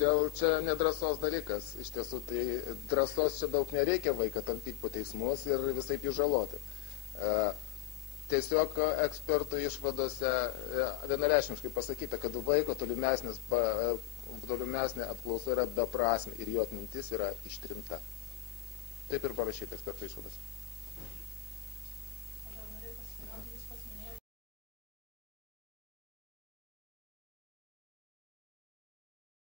Dėl čia nedrąsos dalykas. Iš tiesų, tai drąsos čia daug nereikia vaiką tampyti po teismus ir visaip jų žaloti. Tiesiog ekspertų išvadose vienareikšmiškai pasakyta, kad vaiko tolimesnė apklausa yra beprasmė ir jo atmintis yra ištrinta. Taip ir parašyta ekspertų išvadose.